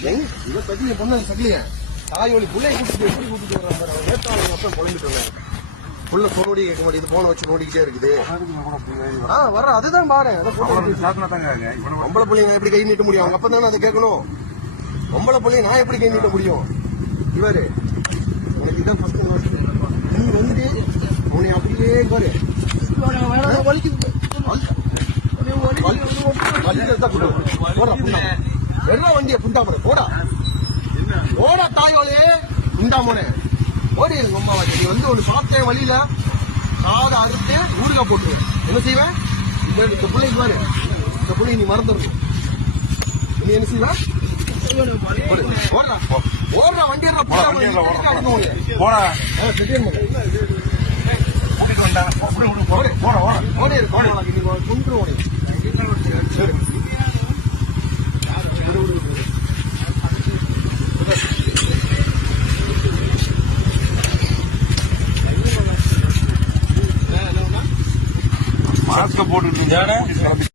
இவன் சக்கிலிய பொண்ணு சக்கிலிய தாயோலி பிள்ளைய கூட்டிட்டு எப்படி கூட்டிட்டு வர்றாங்க வேட்டாளங்க அப்ப பொழுந்துட்டு புள்ள சொன்னோடி கேட்க மாட்டேங்குது போன வச்சு நோண்டிக்கிட்டே இருக்குது வர்ற அதுதான் பாரு பொம்பளை பிள்ளைங்க எப்படி கை நீட்ட முடியும் அவங்க அப்ப தானே அதை கேட்கணும் பொம்பளை பிள்ளைங்க நான் எப்படி கை நீட்ட முடியும் இவரு உனக்கு இதான் ஃபர்ஸ்ட் நீ வந்துட்டு உன்னை அப்படியே பாரு என்ன வண்டிய புண்டா போட போடா போடா தாயோலே புண்டா போனே ஓடி உமா நீ வந்து ஒரு சாப்பிட்டே வழியில காதை அறுத்து ஊருகா போட்டு என்ன செய்வேன் இந்த பிள்ளைக்கு பாரு இந்த பிள்ளை நீ மறந்துடணும் நீ என்ன செய்வ ஓடுறா வண்டியை மாஸ்க போட்டு